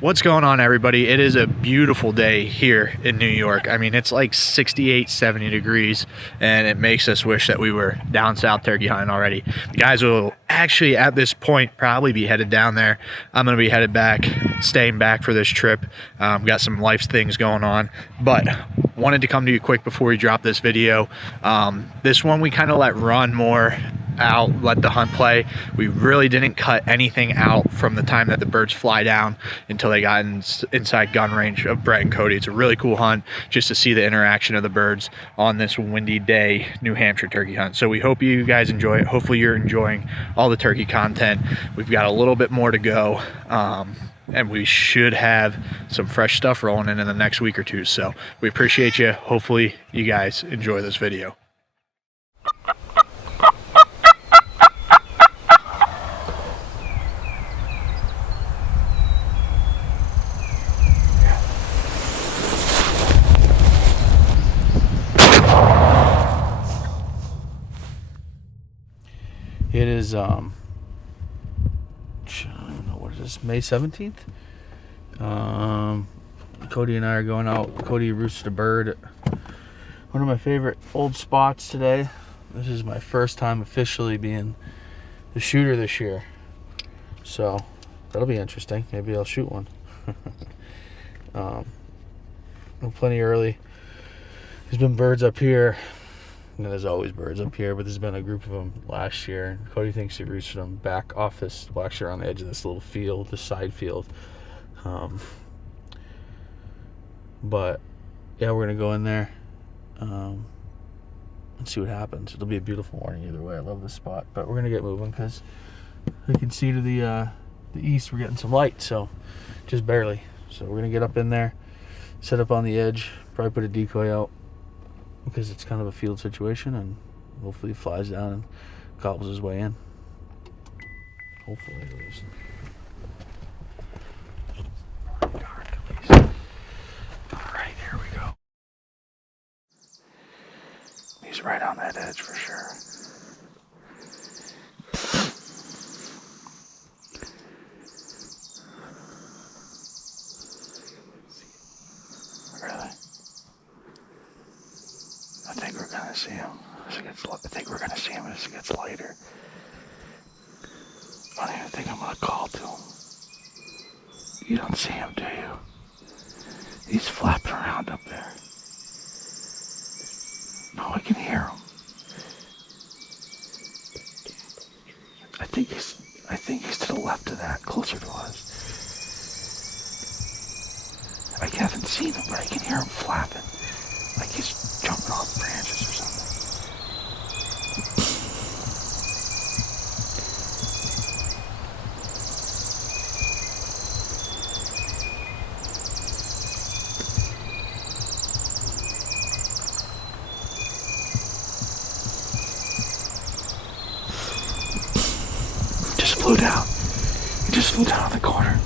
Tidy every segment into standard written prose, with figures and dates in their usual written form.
What's going on, everybody? It is a beautiful day here in New York. I mean, it's like 68, 70 degrees, and it makes us wish that we were down south turkey hunting already. The guys will actually, at this point, probably be headed down there. I'm going to be headed back, staying back for this trip. Got some life things going on, but wanted to come to you quick before we drop this video. This one we kind of let run more out, let the hunt play. We really didn't cut anything out from the time that the birds fly down until they got inside gun range of Brett and Cody. It's a really cool hunt just to see the interaction of the birds on this windy day New Hampshire turkey hunt. So we hope you guys enjoy it. Hopefully you're enjoying all the turkey content. We've got a little bit more to go, and we should have some fresh stuff rolling in the next week or two. So we appreciate you. Hopefully you guys enjoy this video. It is, I don't even know what it is, May 17th. Cody and I are going out. Cody roosted a bird at one of my favorite old spots today. This is my first time officially being the shooter this year. So, that'll be interesting. Maybe I'll shoot one. I'm plenty early. There's been birds up here. And there's always birds up here, but there's been a group of them last year. Cody thinks he roosted them back off this, well, actually on the edge of this little field, this side field. But yeah, we're gonna go in there and see what happens. It'll be a beautiful morning either way. I love this spot, but we're gonna get moving because we can see to the east we're getting some light, so just barely. So we're gonna get up in there, set up on the edge, probably put a decoy out, because it's kind of a field situation, and hopefully he flies down and gobbles his way in. Hopefully it is. Dark at least. Alright, here we go. He's right on that edge for sure. Really? I think we're gonna see him as it gets. I think we're gonna see him as it gets lighter. I don't even think I'm gonna call to him. You don't see him, do you? He's flapping around up there. No, I can hear him. I think he's to the left of that, closer to us. I haven't seen him, but I can hear him flapping. Like he's jumping off branches or something. Just flew down. He just flew down on the corner.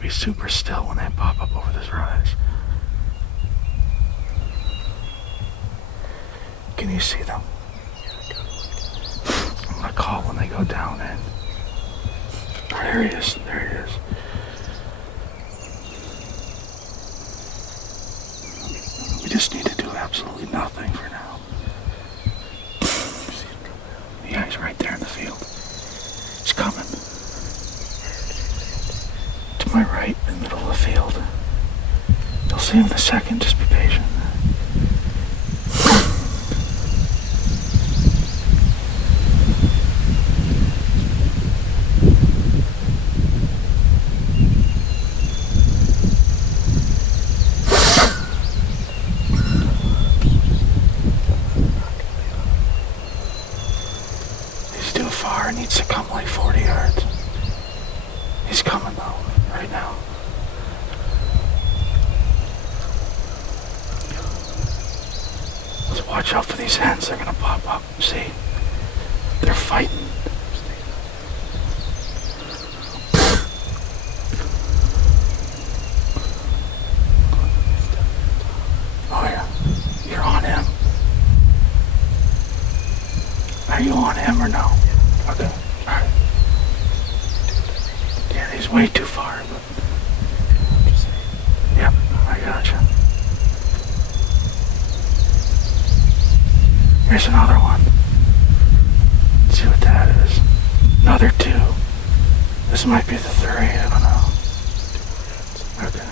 Be super still when they pop up over this rise. Can you see them? I'm gonna call when they go down in. Oh, there he is. There he is. We just need to do absolutely nothing for now. Yeah, he's right there in the field. He's coming. To my right, in the middle of the field. You'll see him in a second, just be patient. 40 yards. He's coming though, right now. Let's watch out for these hens. They're gonna pop up. See? They're fighting. Oh yeah. You're on him. Are you on him or no? Okay. Alright. Yeah, he's way too far, but... Yep, I gotcha. Here's another one. Let's see what that is. Another 2. This might be the 3, I don't know. Okay.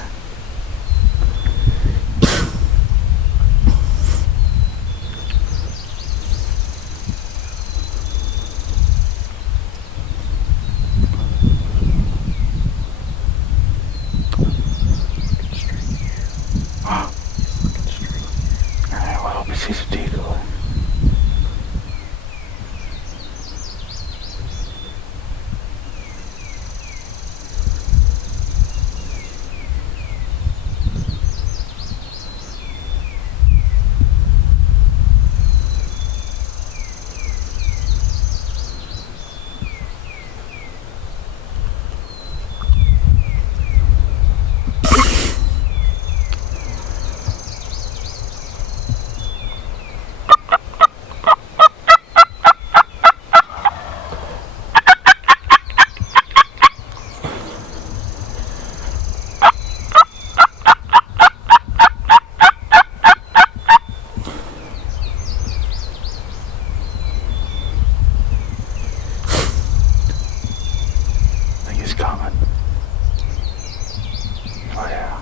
He's a decoy. Coming. Oh yeah.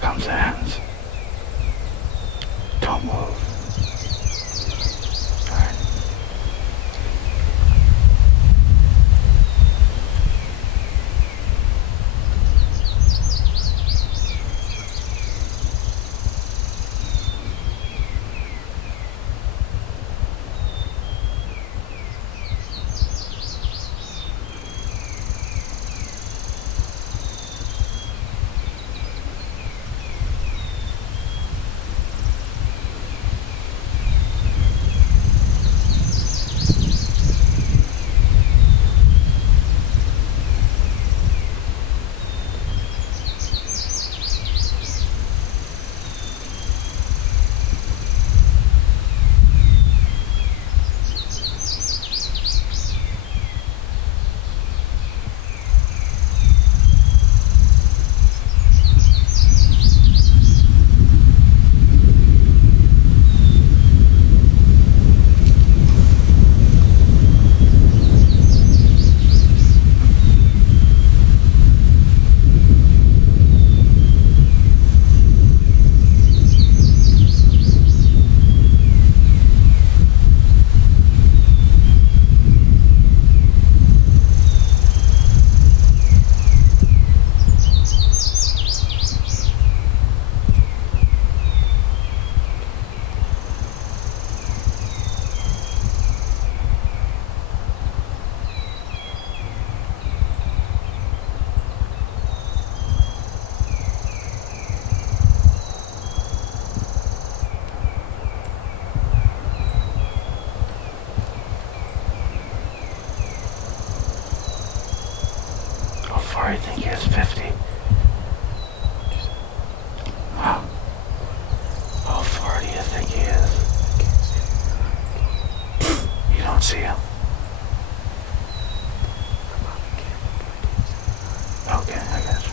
Comes the hens. Don't move. All right. I think he has 50. Huh. How far do you think he is? You don't see him? Okay, I got you.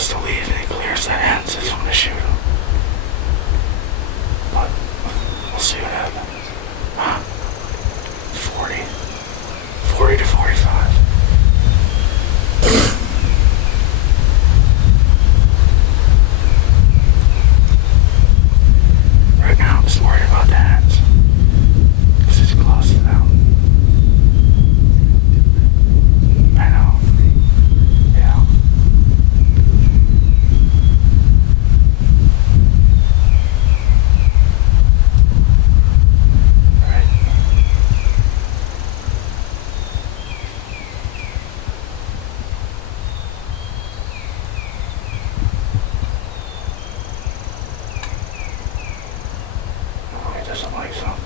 supposed to leave and he clears the ends, I just want to shoot him. But we'll see what happens. 40 to 45. Right now I'm just worried about the ends. Because it's close to them. I know. Yeah. Doesn't like something.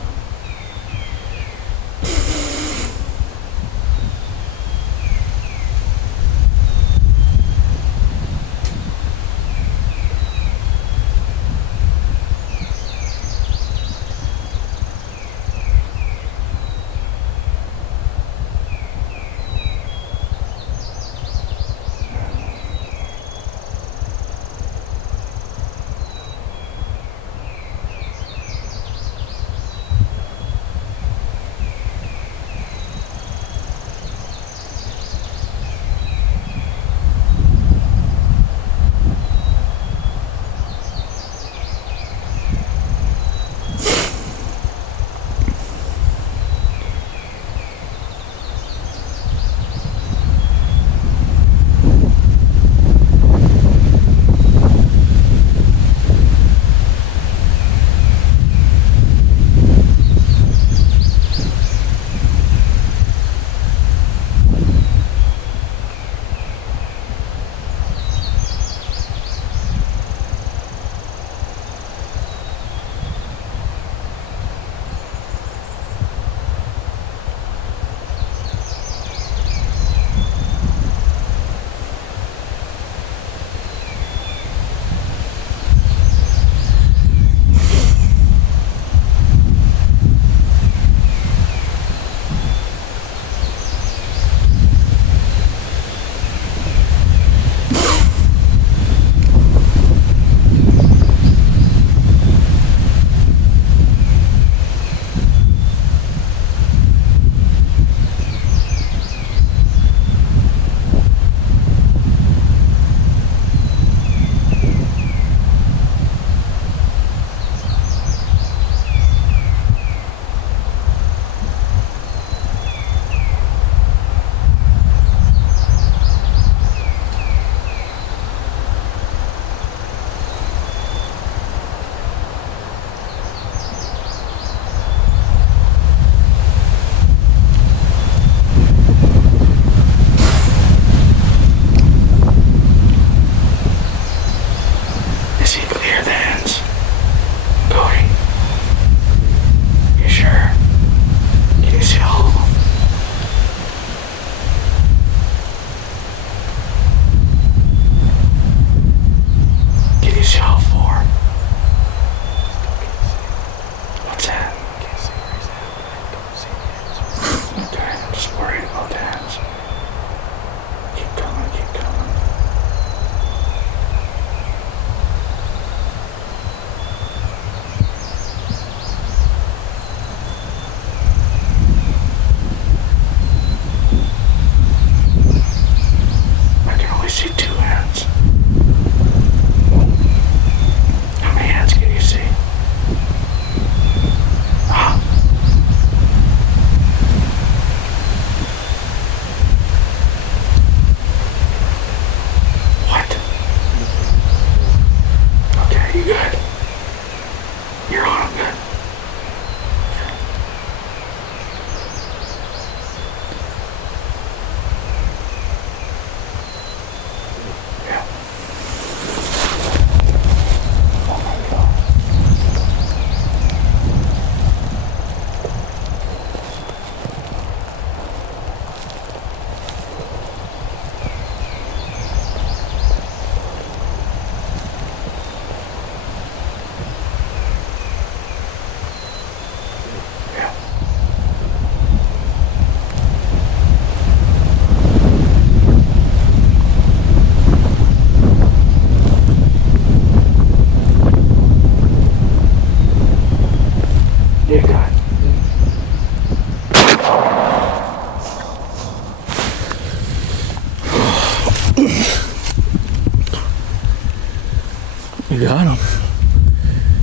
got him.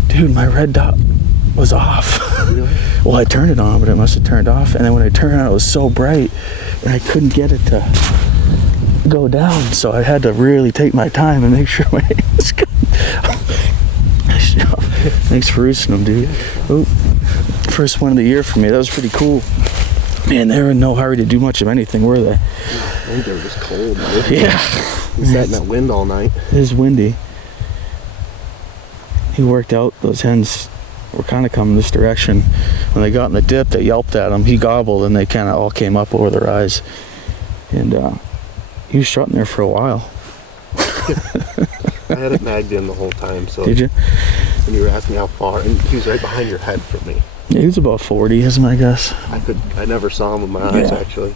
Dude, my red dot was off. Really? Well, I turned it on, but it must have turned off. And then when I turned it on, it was so bright, and I couldn't get it to go down. So I had to really take my time and make sure my aim was good. Nice job. Thanks for roosting them, dude. Oh, first one of the year for me. That was pretty cool. Man, they were in no hurry to do much of anything, were they? I think they were just cold. Right? Yeah. We sat in that wind all night. It is windy. He worked out. Those hens were kind of coming this direction. When they got in the dip, they yelped at him. He gobbled, and they kind of all came up over their eyes. And he was strutting there for a while. I had it magged in the whole time. So Did you? And you were asking how far, and he was right behind your head from me. Yeah, he was about 40, is my guess. I never saw him with my eyes, actually.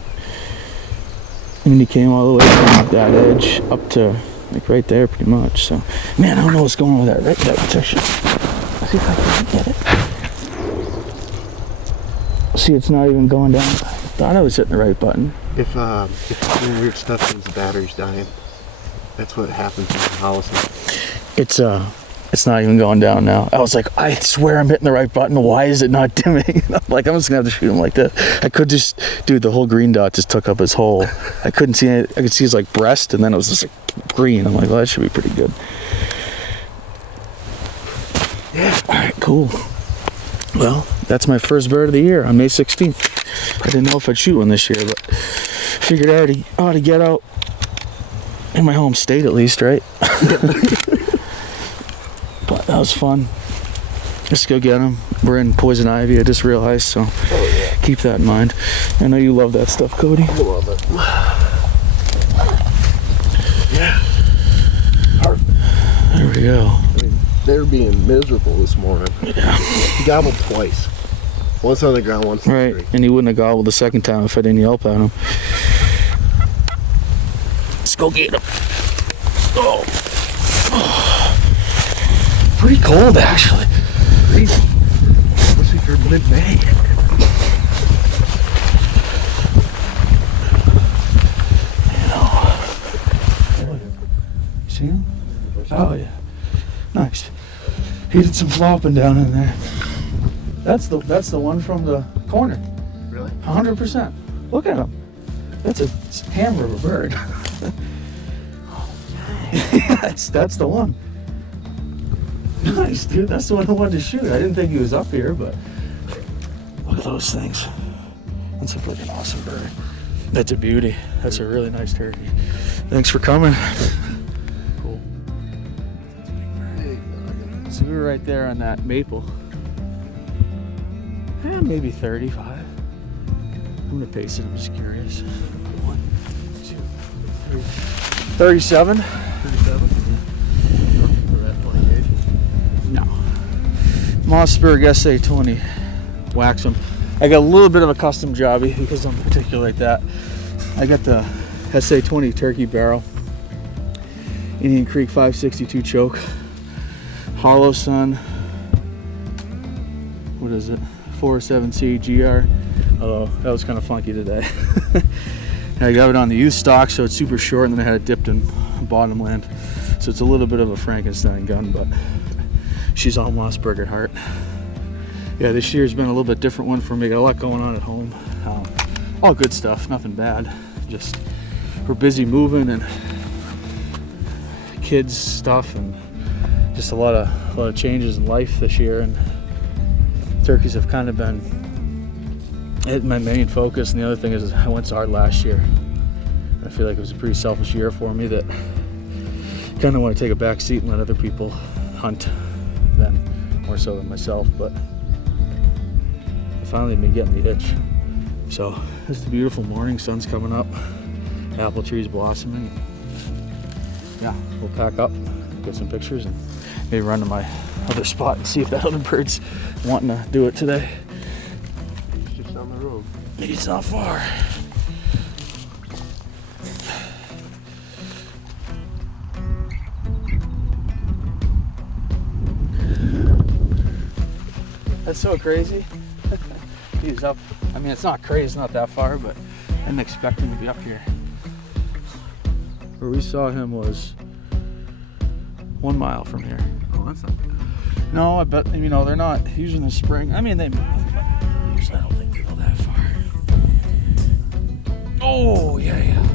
And he came all the way from that edge up to like right there, pretty much. So, man, I don't know what's going on with that right repetition. Let's see if I can get it. See, it's not even going down. I thought I was hitting the right button. If you're doing weird stuff, means the battery's dying. That's what happens in the house. It's not even going down now. I was like, I swear I'm hitting the right button. Why is it not dimming? I'm like, I'm just gonna have to shoot him like this. I could just, dude, the whole green dot just took up his whole. I couldn't see it. I could see his like breast, and then it was just like green. I'm like, well, that should be pretty good. Yeah. All right, cool. Well, that's my first bird of the year on May 16th. I didn't know if I'd shoot one this year, but figured I ought to get out in my home state at least, right? But that was fun. Let's go get them. We're in poison ivy, I just realized, so keep that in mind. I know you love that stuff, Cody. I love it. Yeah. Perfect. There we go. I mean, they were being miserable this morning. Yeah. He gobbled twice. Once on the ground, once on the Right, tree. and he wouldn't have gobbled the second time if I didn't yelp at him. Let's go get him. Oh. Pretty cold, actually. Crazy. Especially for mid-May. See him? Oh, yeah. Nice. He did some flopping down in there. That's the one from the corner. Really? 100%. Look at him. That's a hammer of a bird. That's the one. Nice, dude. That's the one I wanted to shoot. I didn't think he was up here, but look at those things. That's a freaking awesome bird. That's a beauty. That's a really nice turkey. Thanks for coming. Cool. So we were right there on that maple. Maybe 35. I'm gonna pace it. I'm just curious. 1, 2, 3. 37. 37? For that 20 gauge? No. Mossberg SA-20. Wax them. I got a little bit of a custom jobby because I'm particular like that. I got the SA-20 turkey barrel. Indian Creek 562 choke. Hollow Sun. What is it? 407C GR. Although that was kind of funky today. I got it on the youth stock, so it's super short, and then I had it dipped in bottomland. So it's a little bit of a Frankenstein gun, but she's all Mossberg at heart. Yeah, this year's been a little bit different one for me. Got a lot going on at home. All good stuff, nothing bad. Just we're busy moving and kids stuff, and just a lot of changes in life this year. And turkeys have kind of been my main focus. And the other thing is I went so hard last year. I feel like it was a pretty selfish year for me that kind of want to take a back seat and let other people hunt then more so than myself. But I finally been getting the itch. So it's a beautiful morning, sun's coming up, apple trees blossoming. Yeah, we'll pack up, get some pictures, and maybe run to my other spot and see if that other bird's wanting to do it today. It's just down the road. It's not far. That's so crazy. He's up. I mean, it's not crazy, it's not that far, but I didn't expect him to be up here. Where we saw him was 1 mile from here. Oh, No, that's not. No, I bet, you know, they're not usually in the spring. I mean, they move, but usually I don't think they go that far. Oh, yeah.